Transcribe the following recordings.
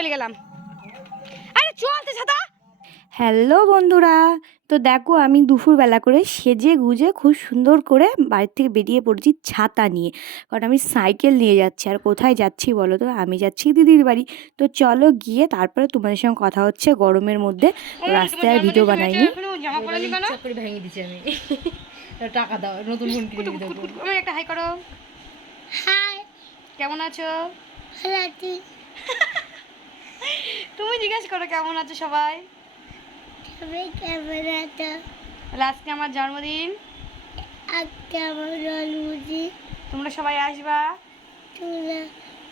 চলে গেলাম। আরে চলতে ছাতা। হ্যালো বন্ধুরা, তো দেখো আমি দুপুরবেলা করে সেজে গুজে খুব সুন্দর করে বাড়ির থেকে বেরিয়ে পড়েছি ছাতা নিয়ে। কারণ আমি সাইকেল নিয়ে যাচ্ছি। আর কোথায় যাচ্ছি বলো তো? আমি যাচ্ছি দিদির বাড়ি। তো চলো গিয়ে তারপরে তোমাদের সঙ্গে কথা হচ্ছে গরমের মধ্যে। তো রাস্তায় আর ভিডিও বানাইনি। জামা পরে কেন চাকরি ভেঙে দিচ্ছি আমি। টাকা দাও, নতুন ফোন কিনে দেবো। তুমি একটা হাই করো। হাই, কেমন আছো? ভালো আছি। তুমি জিজ্ঞেস করো কেমন আছো সবাই। তুমি কেমন আছো? তাহলে আজকে আমার জন্মদিন, আজকে আমার জন্মদিন। তোমরা সবাই আসবা। তোমরা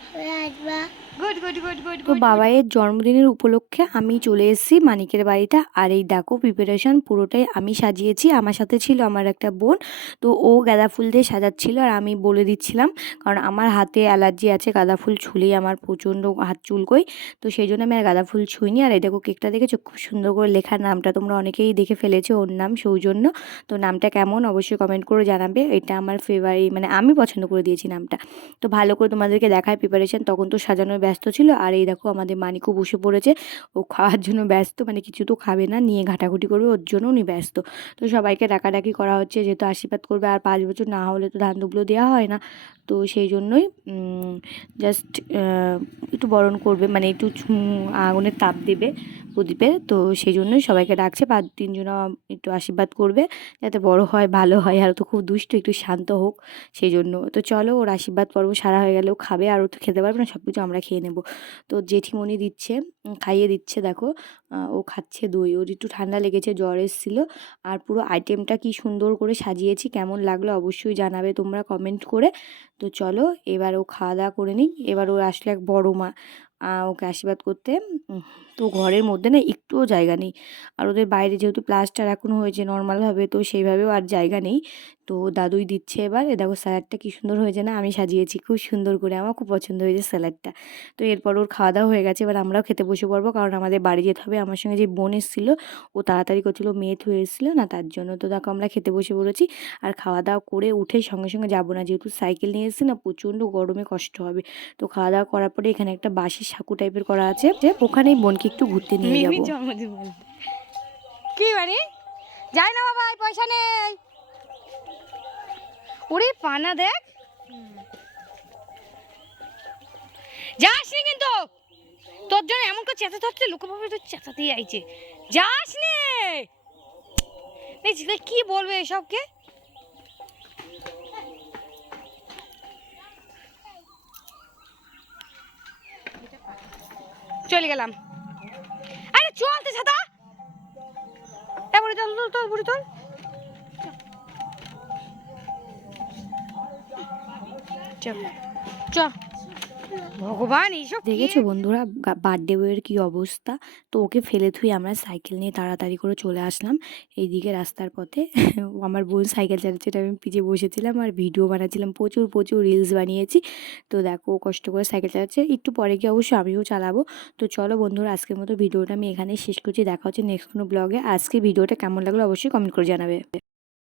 সবাই আসবা। গুড গুড গুড গুড তো বাবাইয়ের জন্মদিনের উপলক্ষে আমি চলে এসেছি মানিকের বাড়িতে। আর এই দেখো প্রিপারেশন পুরোটাই আমি সাজিয়েছি। আমার সাথে ছিল আমার একটা বোন। তো ও গাঁদা ফুল দিয়ে সাজাচ্ছিল আর আমি বলে দিচ্ছিলাম, কারণ আমার হাতে অ্যালার্জি আছে, গাঁদা ফুল ছুলেই আমার প্রচণ্ড হাত চুলকোয়। তো সেই জন্য আমি আর গাঁদা ফুল ছুঁইনি। আর এই দেখো কেকটা দেখেছো, খুব সুন্দর করে লেখা নামটা তোমরা অনেকেই দেখে ফেলেছো, ওর নাম সৌজন্য। তো নামটা কেমন অবশ্যই কমেন্ট করে জানাবে। এটা আমার ফেভারিট, মানে আমি পছন্দ করে দিয়েছি নামটা। তো ভালো করে তোমাদেরকে দেখায় প্রিপারেশন, তখন তো সাজানোর ব্যস্ত ছিল। আর এই দেখো আমাদের মানিকও বসে পড়েছে, ও খাওয়ার জন্য ব্যস্ত, মানে কিছু তো খাবে না, নিয়ে ঘাটাঘুটি করবে, ওর জন্য উনি ব্যস্ত। তো সবাইকে ডাকাডাকি করা হচ্ছে, যেহেতু আশীর্বাদ করবে। আর 5 বছর না হলে তো ধান দুবলো দেওয়া হয় না। তো সেই জন্যই জাস্ট একটু বরণ করবে, মানে একটু আগুনের তাপ দেবে প্রদীপে। তো সেই জন্যই সবাইকে ডাকছে, 5-3 জন একটু আশীর্বাদ করবে যাতে বড় হয়, ভালো হয়। আর তো খুব দুষ্ট, একটু শান্ত হোক সেই জন্য। তো চলো ওর আশীর্বাদ পর্ব সারা হয়ে গেলেও খাবে, আর ও তো খেতে পারবে না, সব কিছু আমরা খেয়ে নেব। তো জেঠিমণি দিচ্ছে, খাইয়ে দিচ্ছে। দেখো ও খাচ্ছে দই, ওর একটু ঠান্ডা লেগেছে, জ্বর এসেছিলো। আর পুরো আইটেমটা কি সুন্দর করে সাজিয়েছি, কেমন লাগলো অবশ্যই জানাবে তোমরা কমেন্ট করে। তো চলো এবার ও খাওয়া দাওয়া করে নিই। এবার ওর আসলে এক বড় মা ওকে আশীর্বাদ করতে। তো ঘরের মধ্যে না একটুও জায়গা নেই। আর ওদের বাইরে যেহেতু প্লাস্টার এখন হয়েছে নর্মালভাবে, তো সেইভাবেও আর জায়গা নেই। তো দাদুই দিচ্ছে এবার। এ দেখো স্যালাডটা কী সুন্দর হয়েছে না, আমি সাজিয়েছি খুব সুন্দর করে, আমার খুব পছন্দ হয়েছে স্যালাডটা। তো এরপর ওর খাওয়া দাওয়া হয়ে গেছে, এবার আমরাও খেতে বসে পড়বো, কারণ আমাদের বাড়ি যেতে হবে। আমার সঙ্গে যে বোন এসেছিলো ও তাড়াতাড়ি করছিলো, মেয়ে হয়ে এসেছিলো না, তার জন্য। তো দেখো আমরা খেতে বসে পড়েছি। আর খাওয়া দাওয়া করে উঠে সঙ্গে সঙ্গে যাবো না, যেহেতু সাইকেল নিয়ে এসেছি না, প্রচণ্ড গরমে কষ্ট হবে। তো খাওয়া দাওয়া করার পরে এখানে একটা বাঁশের সাঁকো টাইপের করা আছে, যে ওখানেই বোনকে একটু ঘুরতে নিয়ে যাবো। জন্মদিন কি মানে যাই না বাবা, পয়সা নেই। ওরে পানা দেখ, যাস নি কিন্তু, তোর জন্য এমন করে চেঁচাতে হচ্ছে, লোকে ভাবে তোর চেঁচাতেই আইছে। যাস নে, দেখছিস কি বলবে এসবকে। চলে গেলাম। আরে চলতে ছাতা। বুড়ি চল তোর, বুড়ি চল। চল চল। ভগবান এইসব দেখেছো বন্ধুরা বার্থডে বয়ের কী অবস্থা। তো ওকে ফেলে থুই আমরা সাইকেল নিয়ে তাড়াতাড়ি করে চলে আসলাম এইদিকে রাস্তার পথে। আমার বোন সাইকেল চালাচ্ছে, এটা আমি পিছিয়ে বসেছিলাম আর ভিডিও বানাচ্ছিলাম, প্রচুর প্রচুর রিলস বানিয়েছি। তো দেখো কষ্ট করে সাইকেল চালাচ্ছে, একটু পরে গিয়ে অবশ্যই আমিও চালাবো। তো চলো বন্ধুরা আজকের মতো ভিডিওটা আমি এখানেই শেষ করছি, দেখা হচ্ছে নেক্সট কোনো ব্লগে। আজকে ভিডিওটা কেমন লাগলো অবশ্যই কমেন্ট করে জানাবে।